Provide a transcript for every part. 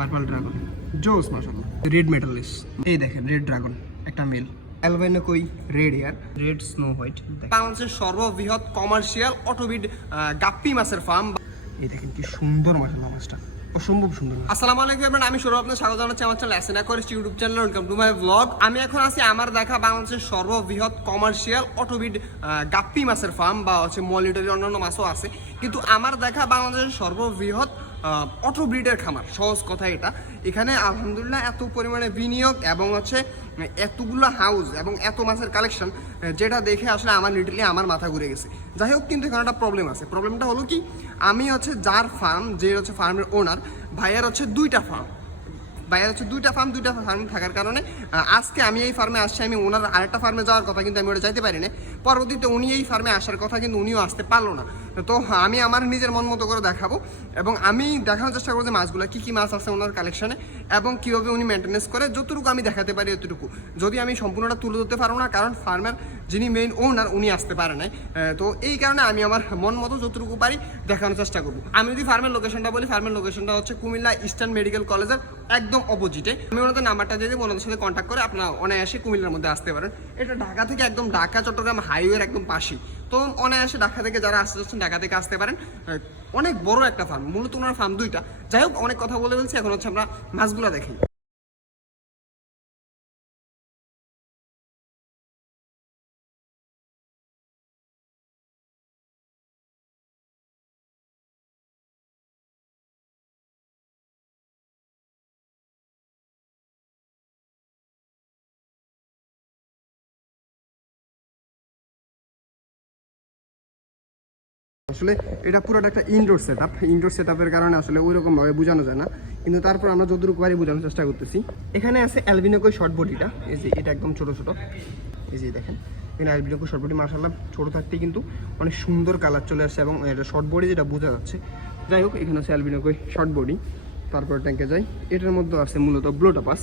Purple dragon. জোস মাশাল্লাহ red মেটালিস এই দেখেন রেড ড্রাগন একটা মেল। অ্যালবাইনো কই? Red air red snow white বাংলাদেশের সর্ববৃহৎ কমার্শিয়াল অটোবিড গাপ্পি মাছের ফার্ম। এই দেখেন কি সুন্দর মাশাল্লাহ মাছটা। অসম্ভব সুন্দর আসসালামু আলাইকুম এবার আমি সৌরভ আপনার স্বাগত জানাচ্ছি আমার চ্যানেল অ্যাসেনা করিস YouTube channel welcome to my blog আমি এখন আছি আমার দেখা বাংলাদেশের সর্ববৃহৎ কমার্শিয়াল অটোবিড গাপ্পি মাছের ফার্ম বা হচ্ছে মলিটারি অন্যান্য মাছও আছে। কিন্তু আমার দেখা বাংলাদেশের সর্ববৃহৎ অটো ব্রিডের খামার, সহজ কথা এটা। এখানে আলহামদুলিল্লাহ এত পরিমাণে বিনিয়োগ এবং হচ্ছে এতগুলো হাউস এবং এত মাছের কালেকশন যেটা দেখে আসলে আমার লিটারলি আমার মাথা ঘুরে গেছে। যাই হোক, কিন্তু এখানে একটা প্রবলেম আছে। প্রবলেমটা হলো কি, আমি হচ্ছে যার ফার্ম যে হচ্ছে ফার্মের ওনার ভাইয়ার হচ্ছে দুইটা ফার্ম ভাইয়ার হচ্ছে দুইটা ফার্ম দুইটা ফার্ম থাকার কারণে আজকে আমি এই ফার্মে আসছি, আমি ওনার আরেকটা ফার্মে যাওয়ার কথা কিন্তু আমি ওটা যাইতে পারি না পরবর্তীতে উনি এই ফার্মে আসার কথা কিন্তু উনিও আসতে পারল না। তো আমি আমার নিজের মন মতো করে দেখাবো এবং আমি দেখানোর চেষ্টা করব যে মাছগুলো কী কী মাছ আছে ওনার কালেকশনে এবং কীভাবে উনি মেনটেনেন্স করে, যতটুকু আমি দেখাতে পারি এতটুকু। যদি আমি সম্পূর্ণটা তুলে ধরতে পারব না, কারণ ফার্মার যিনি মেইন ওনার উনি আসতে পারে নাই। তো এই কারণে আমি আমার মন মতো যতটুকু পারি দেখানোর চেষ্টা করব। আমি যদি ফার্মের লোকেশনটা বলি ফার্মের লোকেশনটা হচ্ছে কুমিল্লা ইস্টার্ন মেডিকেল কলেজের একদম অপোজিটে আমি ওনাদের নাম্বারটা দিয়ে দেবো, ওনাদের সাথে কন্ট্যাক্ট করে আপনারা অনায়াসে কুমিল্লার মধ্যে আসতে পারেন। এটা ঢাকা থেকে একদম ঢাকা চট্টগ্রাম হাইওয়ের একদম পাশেই। তো অনায়াসে ঢাকা থেকে যারা আসতে যাচ্ছেন, ঢাকা থেকে আসতে পারেন। অনেক বড় একটা ফার্ম মূলত ওনার ফার্ম দুইটা। যাই হোক, অনেক কথা বলে বলছি এখন হচ্ছে আমরা মাছগুলো দেখি আসলে এটা পুরোটা একটা indoor set up indoor set আপের কারণে আসলে ওই রকমভাবে বোঝানো যায় না। কিন্তু তারপর আমরা যতটুকু পারি বোঝানোর চেষ্টা করতেছি। এখানে আছে অ্যালবিনোকই শর্ট বডিটা এই যে এটা একদম ছোট ছোট। এই যে দেখেন এখানে অ্যালবিনোকই শর্ট বডি মার্শাল্লাহ ছোট থাকতে কিন্তু অনেক সুন্দর কালার চলে আসছে এবং এটা শর্ট বডি যেটা বোঝা যাচ্ছে। যাই হোক, এখানে আছে অ্যালবিনোকই শর্ট বডি তারপর ট্যাঙ্কে যাই। এটার মধ্যে আছে মূলত ব্লুটাপাস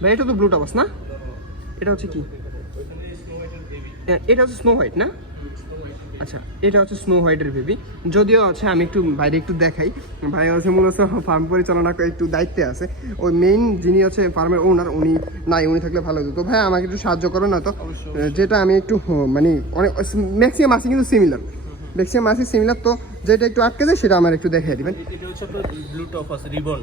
ভাই, এটা তো ব্লুটাপাস না? এটা হচ্ছে কি? এটা হচ্ছে স্নো হোয়াইট না? আচ্ছা এটা হচ্ছে স্নো হোয়াইটের বেবি যদিও আছে আমি একটু বাইরে একটু দেখাই। ভাই হচ্ছে মূলত ফার্ম পরিচালনা একটু দায়িত্বে আছে। ওই মেইন যিনি হচ্ছে ফার্মের ওনার উনি নাই উনি থাকলে ভালো হতো। তো ভাই আমাকে একটু সাহায্য করো না তো। যেটা আমি একটু মানে অনেক ম্যাক্সিমাম মাছই কিন্তু সিমিলার ম্যাক্সিমাম মাছই সিমিলার তো যেটা একটু আটকে যায় সেটা আমার একটু দেখাই দিবেন। এটা হচ্ছে রিবন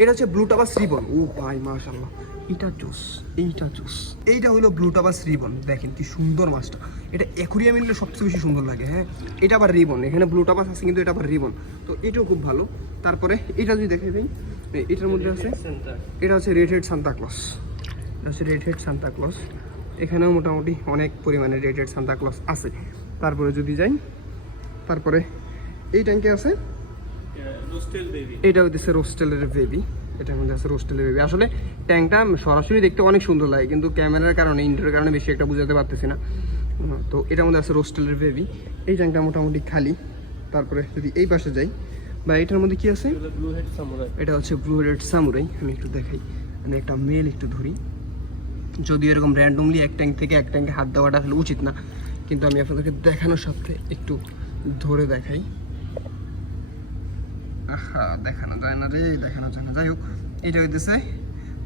এটা হচ্ছে ব্লু টাবাস রিবন ও ভাই মাশাল্লাহ এটা জুস এইটা জুস। এইটা হলো ব্লু টাবাস রিবন দেখেন কি সুন্দর মাছটা। এটা অ্যাকুরিয়াম নিলে সবচেয়ে বেশি সুন্দর লাগে হ্যাঁ? এটা আবার রিবন। এখানে ব্লু টাবাস আছে কিন্তু এটা আবার রিবন। তো এটাও খুব ভালো। তারপরে এটা যদি দেখে দিই এটার মধ্যে আছে এটা হচ্ছে রেড হেড সান্তা ক্লস এটা হচ্ছে রেড হেড সান্তা ক্লস এখানেও মোটামুটি অনেক পরিমাণে রেড হেড সান্তা ক্লস আছে। তারপরে যদি যাই তারপরে এই ট্যাঙ্কে আছে এটা হচ্ছে রোস্টেলের বেবি এটার মধ্যে আছে রোস্টেলের বেবি আসলে ট্যাঙ্কটা সরাসরি দেখতে অনেক সুন্দর লাগে কিন্তু ক্যামেরার কারণে ইন্টারের কারণে বেশি একটা বুঝাতে পারতেছি না। তো এটার মধ্যে আছে রোস্টেলের বেবি এই ট্যাঙ্কটা মোটামুটি খালি। তারপরে যদি এই পাশে যাই বা এটার মধ্যে কি আছে? হেড এটা হচ্ছে ব্লু রেড সামুরাই আমি একটু দেখাই। আমি একটা মেল একটু ধরি। যদি এরকম র্যান্ডমলি এক ট্যাঙ্ক থেকে এক ট্যাঙ্কে হাত দেওয়াটা আসলে উচিত না কিন্তু আমি আপনাদেরকে দেখানোর সাথে একটু ধরে দেখাই। দেখানো যায় না রে দেখানো যায় না। যাই হোক এটা হইতেছে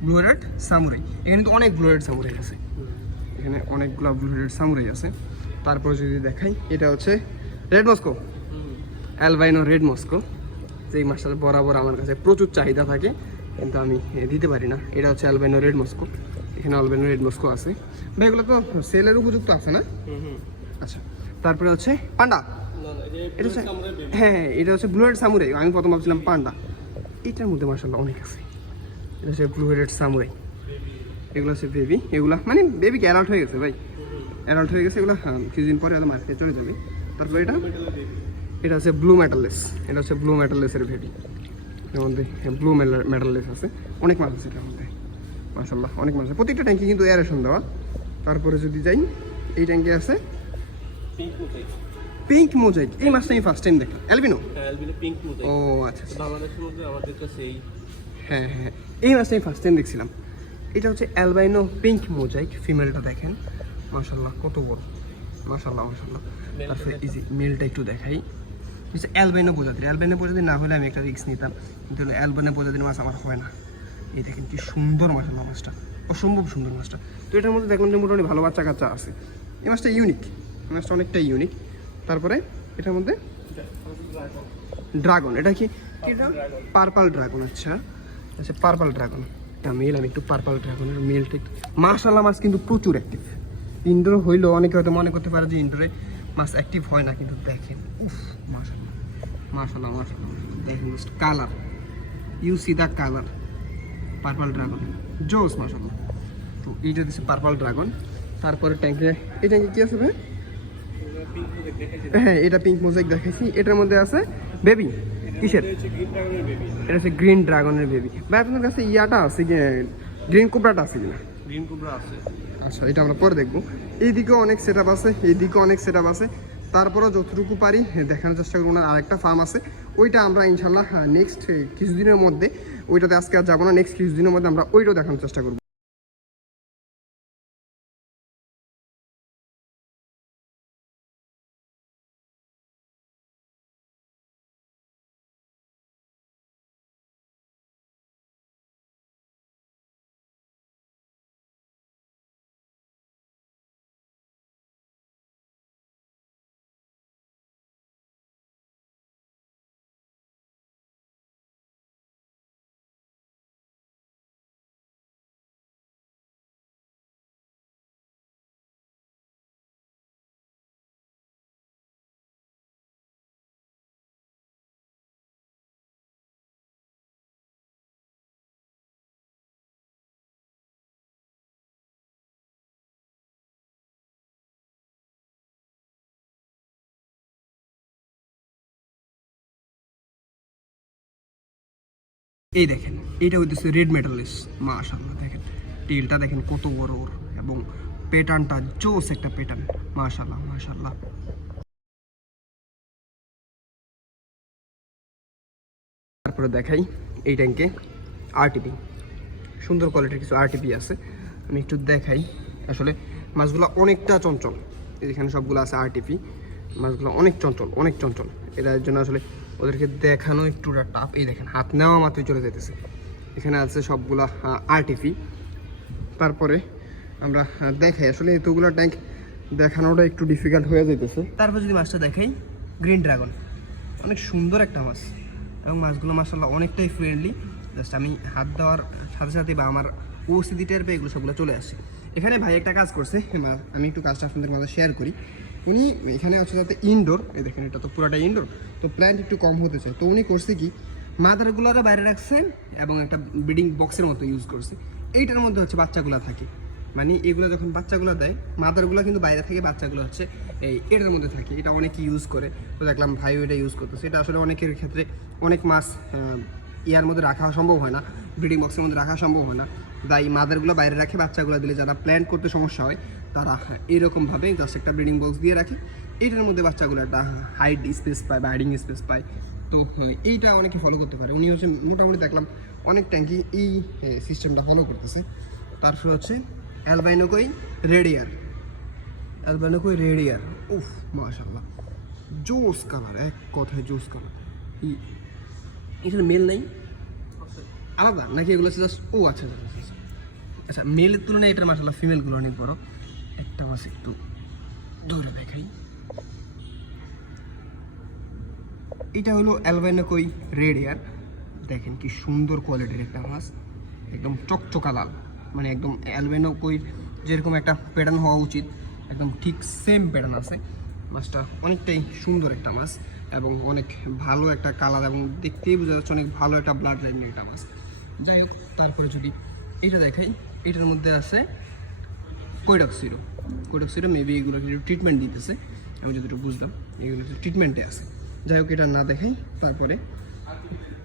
ব্লু রেড সামুরাই এখানে তো অনেক ব্লু রেড সামুরাই আছে। এখানে অনেকগুলো ব্লু রেড সামুরাই আছে। তারপর যদি দেখাই এটা হচ্ছে red Moscow albino red Moscow যেই মাছটা বরাবর আমার কাছে প্রচুর চাহিদা থাকে কিন্তু আমি দিতে পারি না। এটা হচ্ছে অ্যালবাইনো রেড মস্কো এখানে অ্যালবাইনো রেড মস্কো আছে। ভাই এগুলো তো সেলের উপযুক্ত আছে না? আচ্ছা তারপরে হচ্ছে পান্ডা এটা হ্যাঁ হ্যাঁ এটা হচ্ছে ব্লু হেড সামুরাই। আমি প্রথম ভাবছিলাম পান্ডা। এটার মধ্যে মার্শাল্লাহ অনেক আছে। এটা হচ্ছে ব্লু হেডেড সামুরাই এগুলো হচ্ছে বেবি এগুলা মানে বেবি কি অ্যাডাল্ট হয়ে গেছে ভাই। অ্যাডাল্ট হয়ে গেছে এগুলো হ্যাঁ কিছুদিন পরে হয়তো মার্কেটে চলে যাবে। তারপর এটা এটা হচ্ছে ব্লু মেটাললেস এটা হচ্ছে ব্লু মেটাললেসের বেবি এর মধ্যে ব্লু মেটাললেস আছে। অনেক মাছ আছে এটার মধ্যে। অনেক মাছ আছে। প্রত্যেকটা ট্যাঙ্কি কিন্তু এয়ারেশন দেওয়া। তারপরে যদি যাই এই ট্যাঙ্কি আছে পিঙ্ক মোজাইক এই মাছটা আমি ফার্স্ট টাইম দেখলাম। অ্যালবিনো অ্যালবিনো পিঙ্ক মোজাইক ও আচ্ছা আচ্ছা। বাংলাদেশের মধ্যে আমাদের কাছে এই। হ্যাঁ হ্যাঁ এই মাছটা আমি ফার্স্ট টাইম দেখছিলাম। এটা হচ্ছে অ্যালবাইনো পিঙ্ক মোজাইক ফিমেলটা দেখেন। মাশাল্লাহ কত বড়। মাশাল্লাহ মাশাল্লাহ তারপরে এই যে মেলটা একটু দেখাই। হচ্ছে অ্যালবাইনো প্রজাতির অ্যালবাইনো প্রজাতির না হলে আমি একটা রিস্ক নিতাম। কিন্তু অ্যালবাইনো প্রজাতির মাছ আমার হয় না। এই দেখেন কি সুন্দর মাসাল্লাহ মাছটা। অসম্ভব সুন্দর মাছটা। তো এটার মধ্যে দেখলাম যে মোটামুটি ভালো বাচ্চা কাচ্চা আছে। এই মাছটা ইউনিক এই মাছটা অনেকটাই ইউনিক তারপরে এটার মধ্যে ড্রাগন। এটা কি? পার্পল ড্রাগন আচ্ছা। আচ্ছা পার্পল ড্রাগন। এটা মেল, আমি একটু পার্পল ড্রাগনের মেলটা একটু মাশাল্লাহ মাছ কিন্তু প্রচুর অ্যাক্টিভ ইনডোর হইলেও অনেকে হয়তো মনে করতে পারে যে ইনডোরে মাছ অ্যাক্টিভ হয় না, কিন্তু দেখেন, উফ মাশাল্লাহ মাশাল্লাহ মাশাল্লাহ দেখেন colour you see the colour purple dragon. জোস মাশাল্লাহ তো এইটা দিচ্ছে পার্পল ড্রাগন। তারপরে ট্যাঙ্কে এই ট্যাঙ্কে কি আছে ভাই? হ্যাঁ এটা পিঙ্ক মোজাইক দেখাইছি এটার মধ্যে আছে বেবি কিসের? এটা হচ্ছে গ্রিন ড্রাগনের বেবি ভাই আপনার কাছে ইয়াটা আছে কি? গ্রিন কোবরাটা আছে কিনা? গ্রিন কোবরা আছে। আচ্ছা এটা আমরা পরে দেখব। এইদিকেও অনেক সেট আছে এইদিকেও অনেক সেট আছে। তারপরেও যতটুকু পারি দেখানোর চেষ্টা করব ওনার আরেকটা ফার্ম আছে। ওইটা আমরা ইনশাল্লাহ নেক্সট কিছুদিনের মধ্যে ওইটাতে আজকে আর যাব না। নেক্সট কিছুদিনের মধ্যে আমরা ওইটাও দেখানোর চেষ্টা করব। এই দেখেন, এইটা হইতেছে রেড মেটালিস মাশাল্লাহ দেখেন। টেলটা দেখেন কত বড় ওর, এবং প্যাটার্নটা জোস একটা প্যাটার্ন মাশাল্লাহ মাশাল্লাহ তারপরে দেখাই এই ট্যাঙ্কে আরটিপি সুন্দর কোয়ালিটির কিছু আরটিপি আছে। আমি একটু দেখাই। আসলে মাছগুলো অনেকটা চঞ্চল। এখানে সবগুলো আছে আরটিপি মাছগুলো অনেক চঞ্চল অনেক চঞ্চল। এটার জন্য আসলে ওদেরকে দেখানো একটু টাফ এই দেখেন, হাত নেওয়া মাত্রই চলে যেতেছে এখানে আছে সবগুলা আরটিপি তারপরে আমরা দেখাই। আসলে এতগুলো ট্যাঙ্ক দেখানোটা একটু ডিফিকাল্ট হয়ে যেতেছে তারপর যদি মাছটা দেখাই গ্রিন ড্রাগন অনেক সুন্দর একটা মাছ। এবং মাছগুলো মাসাল্লাহ অনেকটাই ফ্রেন্ডলি জাস্ট আমি হাত দেওয়ার সাথে সাথে বা আমার ওসিডি টের পেয়ে এগুলো সবগুলো চলে আসে এখানে ভাই একটা কাজ করছে। আমি একটু কাজটা আপনাদের মাঝে শেয়ার করি। উনি এখানে আছে যাতে ইনডোর এই দেখেন এটা তো পুরাটা ইনডোর তো প্ল্যান্ট একটু কম হতে চায়। তো উনি করছে কি মাদারগুলোরা বাইরে রাখছেন এবং একটা ব্রিডিং বক্সের মতো ইউজ করছে। এইটার মধ্যে হচ্ছে বাচ্চাগুলো থাকে। মানে এগুলো যখন বাচ্চাগুলো দেয় মাদারগুলো কিন্তু বাইরে থেকে বাচ্চাগুলো হচ্ছে এই এটার মধ্যে থাকে। এটা অনেকে ইউজ করে। তো দেখলাম ভাইও এটা ইউজ করতেছে। এটা আসলে অনেকের ক্ষেত্রে অনেক মাছ ইয়ার মধ্যে রাখা সম্ভব হয় না। ব্রিডিং বক্সের মধ্যে রাখা সম্ভব হয় না। তাই মাদারগুলো বাইরে রাখে বাচ্চাগুলো দিলে যারা প্ল্যান করতে সমস্যা হয় তারা এইরকমভাবে জাস্ট একটা ব্রিডিং বক্স দিয়ে রাখে। এটার মধ্যে বাচ্চাগুলো একটা হাইট স্পেস পায় বা হাইডিং স্পেস পায়। তো এইটা অনেকে ফলো করতে পারে। উনি হচ্ছে মোটামুটি দেখলাম অনেক ট্যাঙ্কি এই সিস্টেমটা ফলো করতেছে। তারপর হচ্ছে অ্যালবাইনোকই রেডিয়ার অ্যালবাইনোকই রেডিয়ার উফ মাশাল্লাহ জোস কালার এক কথায় জোস কালার এটার মেল নাই? আলাদা? নাকি এগুলো জাস্ট ও আচ্ছা আচ্ছা আচ্ছা, আচ্ছা। আচ্ছা মেলের তুলনায় এটার মাসাল্লাহ ফিমেলগুলো অনেক বড়। একটা মাছ একটু ধরে দেখাই। এটা হলো অ্যালবাইনোকই রেড এয়ার। দেখেন কি সুন্দর কোয়ালিটির একটা মাছ, একদম চকচকা লাল মানে একদম অ্যালবাইনোকই যেরকম একটা প্যাটার্ন হওয়া উচিত, একদম ঠিক সেম প্যাটার্ন আছে। মাছটা অনেকটাই সুন্দর একটা মাছ এবং অনেক ভালো একটা কালার এবং দেখতেই বোঝা যাচ্ছে অনেক ভালো একটা ব্লাড লাইনের একটা মাছ। যাই হোক, তারপরে যদি এটা দেখাই, এটার মধ্যে আছে কৈডক্সিরো কৈডক্সিরো মেবি এগুলো ট্রিটমেন্ট দিতেছে। আমি যতটুকু বুঝলাম, এগুলো ট্রিটমেন্টে আছে। যাই হোক, এটা না দেখাই, তারপরে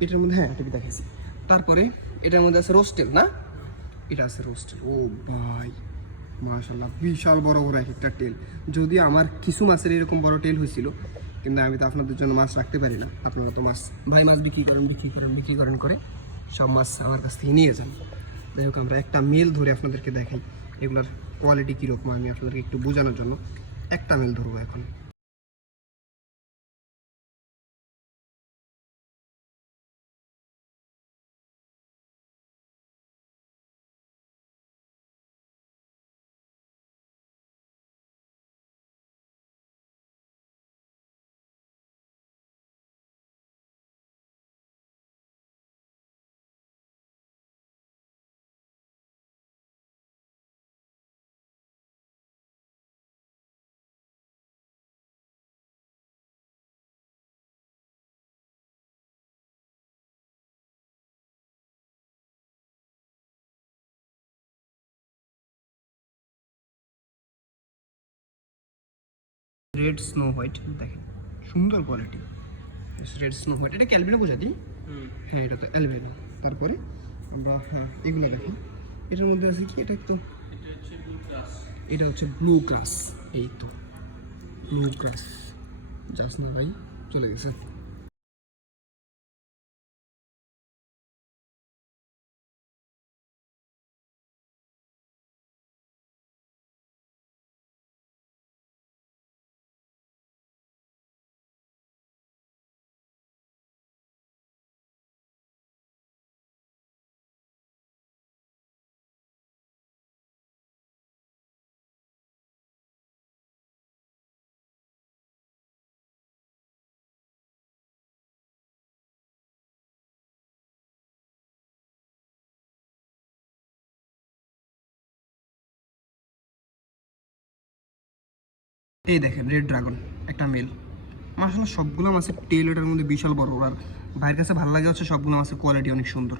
এটার মধ্যে হ্যাঁ এটাকে দেখাইছি। তারপরে এটার মধ্যে আছে রোস্টেল না? এটা আছে রোস্টেল ও ভাই মাশাল্লাহ বিশাল বড় বড় এক একটা টেল যদি আমার কিছু মাছের এরকম বড় টেল হয়েছিল, কিন্তু আমি তো আপনাদের জন্য মাছ রাখতে পারি না। আপনারা তো মাছ, ভাই, মাছ বিক্রি করেন বিক্রি করেন বিক্রি করেন করে সব মাছ আমার কাছ থেকে নিয়ে যান। যাই হোক, আমরা একটা মেল ধরে আপনাদেরকে দেখাই। এগুলোর কোয়ালিটি কীরকম আমি আপনাদেরকে একটু বোঝানোর জন্য। একটা মেল ধরবো এখন। রেড স্নো হোয়াইট দেখেন। সুন্দর কোয়ালিটি রেড স্নো হোয়াইট এটা ক্যালবিনো বোঝা দিই? হ্যাঁ এটা তো অ্যালবেনো তারপরে আমরা হ্যাঁ এগুলো দেখি। এটার মধ্যে আছে কি? এটা একটু এটা হচ্ছে ব্লু ক্লাস এটা হচ্ছে ব্লু গ্রাস এই তো। ব্লু গ্রাস যাস না ভাই চলে গেছে। এই দেখেন রেড ড্রাগন একটা মেল মাসাল সবগুলো মাছের টেল এটার মধ্যে বিশাল বড়। ওর আর ভাইয়ের কাছে ভালো লাগে হচ্ছে সবগুলো মাছের কোয়ালিটি অনেক সুন্দর।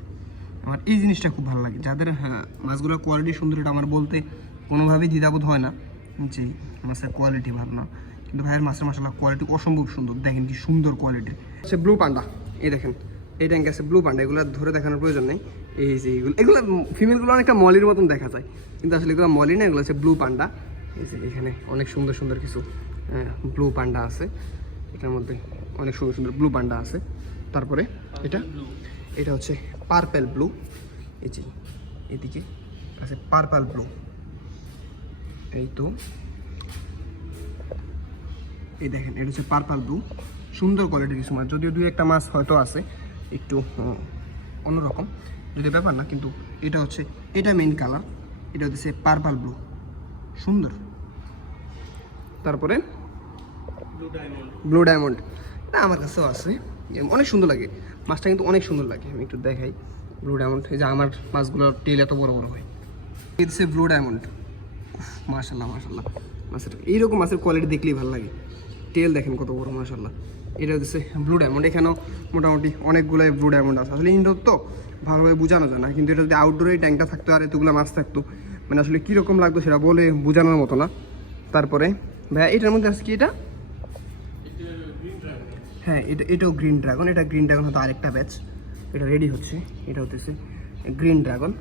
আমার এই জিনিসটা খুব ভালো লাগে। যাদের হ্যাঁ মাছগুলোর কোয়ালিটি সুন্দর, এটা আমার বলতে কোনোভাবেই দ্বিধাবোধ হয় না যে মাছের কোয়ালিটি ভালো না। কিন্তু ভাইয়ের মাছের মশলা কোয়ালিটি অসম্ভব সুন্দর। দেখেন কি সুন্দর কোয়ালিটি হচ্ছে ব্লু পান্ডা এই দেখেন, এই ট্যাঙ্ক আছে ব্লু পান্ডা এগুলো ধরে দেখানোর প্রয়োজন নেই। এই যে এগুলো এগুলো ফিমেলগুলো অনেকটা মলির মতন দেখা যায়। কিন্তু আসলে এগুলো মলি না, এগুলো হচ্ছে ব্লু পান্ডা এই যে এখানে অনেক সুন্দর সুন্দর কিছু ব্লু পান্ডা আছে। এটার মধ্যে অনেক সুন্দর সুন্দর ব্লু পান্ডা আছে। তারপরে এটা এটা হচ্ছে পার্পেল ব্লু এই যে এদিকে আছে পার্পল ব্লু এই তো, এই দেখেন, এটা হচ্ছে পার্পল ব্লু সুন্দর কোয়ালিটির কিছু মাছ। যদিও দুই একটা মাছ হয়তো আছে, একটু অন্যরকম। যদি ব্যাপার না, কিন্তু এটা হচ্ছে, এটা মেইন কালার এটা হচ্ছে পার্পল ব্লু সুন্দর। তারপরে ব্লু ডায়মন্ড ব্লু ডায়মন্ড না আমার কাছেও আছে। অনেক সুন্দর লাগে। মাছটা কিন্তু অনেক সুন্দর লাগে আমি একটু দেখাই। ব্লু ডায়মন্ড এই যে আমার মাছগুলোর টেল এত বড় বড় হয়। এ ব্লু ডায়মন্ড মাশাল্লাহ মাশাল্লাহ মাছের এইরকম মাছের কোয়ালিটি দেখলেই ভালো লাগে। টেল দেখেন কত বড় মাশাল্লাহ এটা হচ্ছে ব্লু ডায়মন্ড এখানেও মোটামুটি অনেকগুলোই ব্লু ডায়মন্ড আছে। আসলে ইনডোর তো ভালোভাবে বোঝানো যায় না কিন্তু এটা যদি আউটডোরে ট্যাঙ্কটা থাকতো আর এতগুলো মাছ থাকতো মানে আসলে কীরকম লাগতো সেটা বলে বোঝানোর মতো না। তারপরে, ভাইয়া, এটার মধ্যে আছে কি এটা? হ্যাঁ এটা, এটাও গ্রিন ড্রাগন এটা গ্রিন ড্রাগন হয়তো আরেকটা ব্যাচ এটা রেডি হচ্ছে, এটা হতেছে গ্রিন ড্রাগন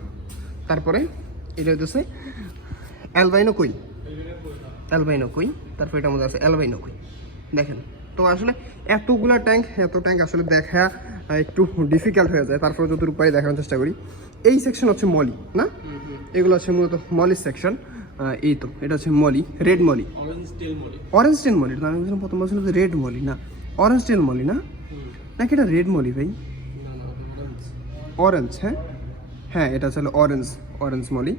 তারপরে, এটা হতেছে অ্যালবাইনো কই অ্যালবাইনো কই তারপর এটার মধ্যে আছে অ্যালবাইনো কই দেখেন, তো আসলে এতগুলা ট্যাঙ্ক এত ট্যাঙ্ক আসলে দেখা একটু ডিফিকাল্ট হয়ে যায়। তারপরে যত উপায় দেখানোর চেষ্টা করি। এই সেকশন হচ্ছে মলি না? এগুলো হচ্ছে মূলত মলির সেকশন এই তো এটা হচ্ছে molly red molly. Orange tail molly. Orange tail molly তো আমি বলছিলাম প্রথম বলছিলাম যে রেড মলি না? অরেঞ্জ টেল মলি না? নাকি এটা রেড মলি ভাই? অরেঞ্জ হ্যাঁ? হ্যাঁ এটা হচ্ছে অরেঞ্জ অরেঞ্জ মলি।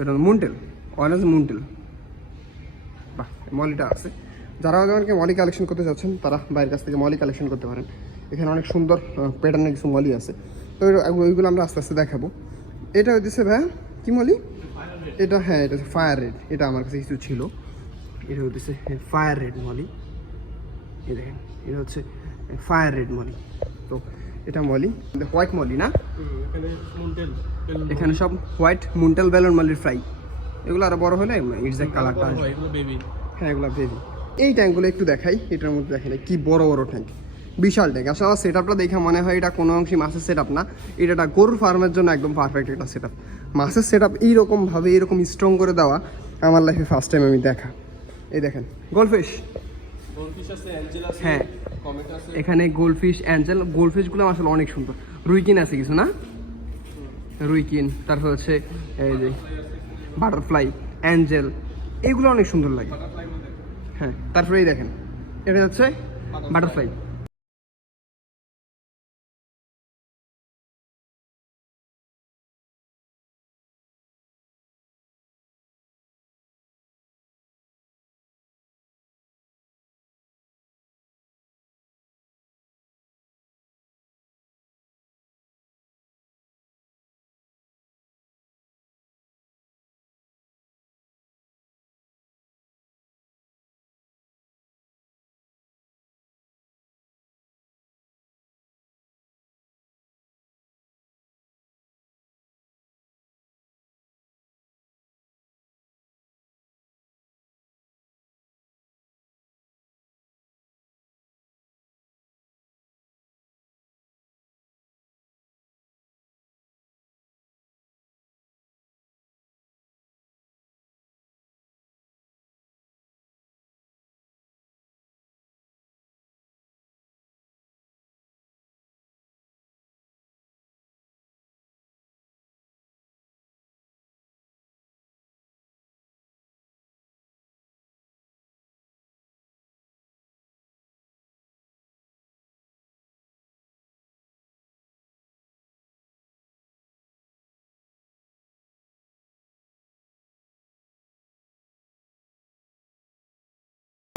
এটা মুন্টেল অরেঞ্জ মুন্টেল। বাহ মলিটা আছে। যারা আমাকে মলি কালেকশন করতে চাচ্ছেন তারা বাইরের কাছ থেকে মলি কালেকশন করতে পারেন। এখানে অনেক সুন্দর প্যাটার্নের কিছু মলি আছে। ওইগুলো আমরা আস্তে আস্তে দেখাবো। এটা হচ্ছে ভাই কি মলি? এটা হ্যাঁ এটা হচ্ছে ফায়ার রেড এটা আমার কাছে কিছু ছিল। এটা হচ্ছে ফায়ার রেড মলি। এই দেখেন এটা হচ্ছে ফায়ার রেড মলি। তো এটা মলি হোয়াইট মলি না? এখানে সব হোয়াইট মুন্টাল বেলন মলির ফ্রাই এগুলো আরও বড় হলে এক্সাক্ট কালারটা হ্যাঁ এগুলো বেবি এই ট্যাঙ্কগুলো একটু দেখাই এটার মধ্যে দেখেন কি বড় বড় ট্যাঙ্ক বিশাল ট্যাঙ্ক আসলে আমার সেট আপটা দেখে মনে হয় এটা কোনো অংশে মাছের সেট আপ না। এটা একটা গরুর ফার্মের জন্য একদম পারফেক্ট একটা সেট আপ মাছের সেট আপ এইরকমভাবে এরকম স্ট্রং করে দেওয়া আমার লাইফে ফার্স্ট টাইম আমি দেখা। এই দেখেন গোলফিশ হ্যাঁ। এখানে গোলফিশ অ্যাঞ্জেল গোলফিশগুলো আসলে অনেক সুন্দর। রুইকিন আছে কিছু না? রুইকিন তারপর হচ্ছে এই যে বাটারফ্লাই অ্যাঞ্জেল এগুলো অনেক সুন্দর লাগে। হ্যাঁ তারপরে এই দেখেন এটা হচ্ছে বাটারফ্লাই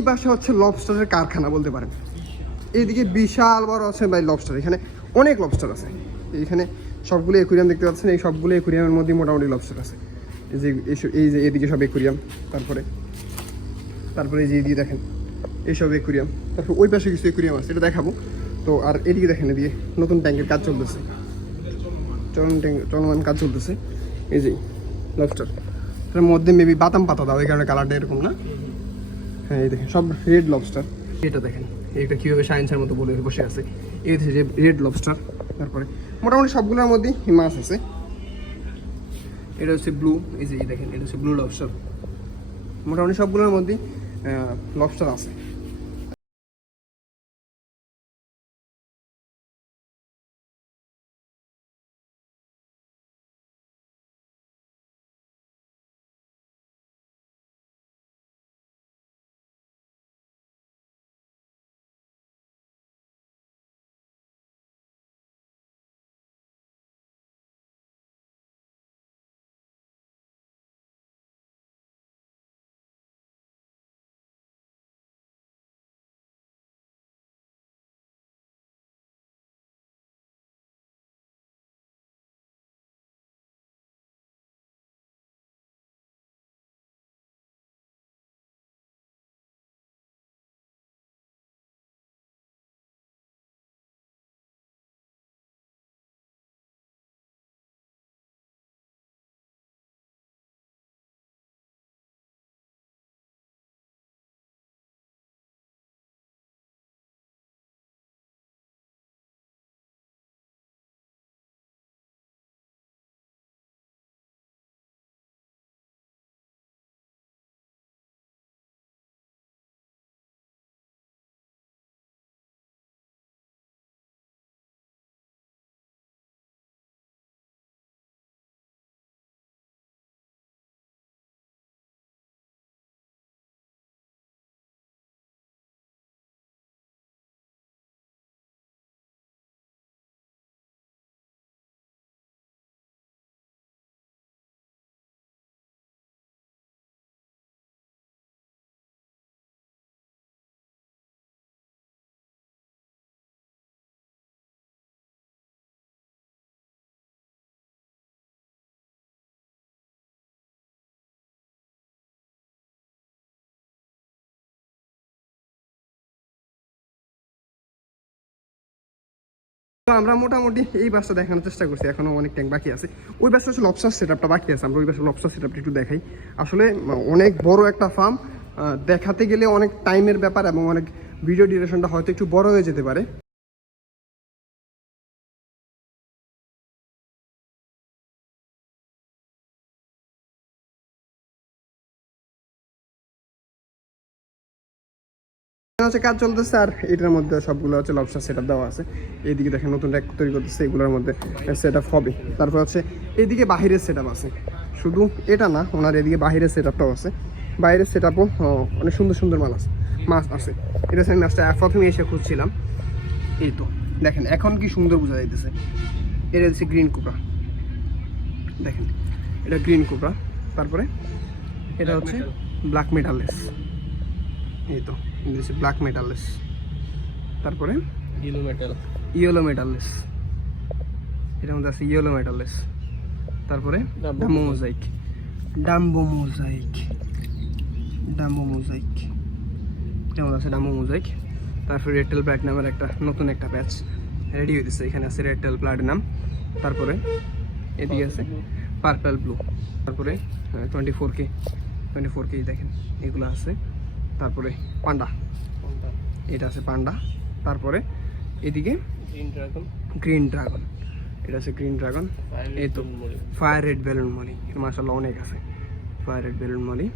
পাশে হচ্ছে লবস্টারের কারখানা বলতে পারেন। এইদিকে বিশাল বড় আছে ভাই লবস্টার এখানে অনেক লবস্টার আছে। এখানে সবগুলো একুরিয়াম দেখতে পাচ্ছেন, এই সবগুলো একুরিয়ামের মধ্যে মোটামুটি লবস্টার আছে। এই যে এই যে এদিকে সব একুরিয়াম তারপরে তারপরে এই যে এদিকে দেখেন এইসব একুরিয়াম তারপর ওই পাশে কিছু একুরিয়াম আছে, এটা দেখাবো। তো আর এদিকে দেখেন, এদিকে নতুন ট্যাঙ্কের কাজ চলতেছে। চলন ট্যাঙ্ক, চলমান কাজ চলতেছে। এই যে লবস্টার এটার মধ্যে মেবি বাদাম পাতা দাও, এই কারণে কালারটা এরকম না। হ্যাঁ এই দেখেন, সব রেড লবস্টার এটা দেখেন, এটা কীভাবে সায়েন্সের মতো বলে বসে আছে। এই যে রেড লবস্টার তারপরে মোটামুটি সবগুলোর মধ্যেই মাছ আছে। এটা হচ্ছে ব্লু এই যে দেখেন, এটা হচ্ছে ব্লু লবস্টার মোটামুটি সবগুলোর মধ্যেই লবস্টার আছে। তো আমরা মোটামুটি এই বাসটা দেখানোর চেষ্টা করছি এখনও অনেক ট্যাঙ্ক বাকি আছে। ওই বাসটা হচ্ছে লবসার সেট আপটা বাকি আছে, আমরা ওই বাসটা লবসার সেট আপটা একটু দেখাই। আসলে অনেক বড় একটা ফার্ম দেখাতে গেলে অনেক টাইমের ব্যাপার এবং অনেক ভিডিও ডিউরেশনটা হয়তো একটু বড় হয়ে যেতে পারে। হচ্ছে কাজ চলতেছে আর এটার মধ্যে সবগুলো হচ্ছে লবস্টার সেট দেওয়া আছে। এইদিকে দেখেন নতুন র্যাক তৈরি করতেছে এগুলোর মধ্যে সেট হবে। তারপর হচ্ছে এইদিকে বাহিরের সেট আছে। শুধু এটা না ওনার এদিকে বাহিরের সেট আপটাও আছে। বাইরের সেট আপও অনেক সুন্দর সুন্দর মাল আছে মাছ আছে। এটা হচ্ছে আমি মাছটা প্রথমে এসে খুঁজছিলাম। এই তো দেখেন এখন কি সুন্দর বোঝা যাইতেছে। এটা হচ্ছে গ্রিন কুপড়া দেখেন এটা গ্রিন কুপড়া তারপরে এটা হচ্ছে ব্ল্যাক মেটালেস এই তো। ইংলিশে ব্ল্যাক মেটালেস তারপরে? ইলো মেটাল ইয়েলো মেটালেস এটার মধ্যে আছে ইয়েলো মেটালেস তারপরে dumbo mosaic dumbo mosaic dumbo mosaic এটার মধ্যে আছে ডাম্বো মোজাইক তারপরে রেডটেল ব্ল্যাক নামের একটা নতুন একটা প্যাচ রেডি হইতেছে এখানে আছে রেডটেল নাম। তারপরে এদিকে আছে পার্পল ব্লু তারপরে twenty four K twenty four K দেখেন এগুলো আছে। তারপরে পান্ডা। এটা আছে পান্ডা। তারপরে এদিকে গ্রিন ড্রাগন গ্রিন ড্রাগন এটা আছে গ্রিন ড্রাগন এই তো ফায়ার রেড বেলুন মলি। মাসাল্লাহ অনেক আছে। Fire red balloon molly.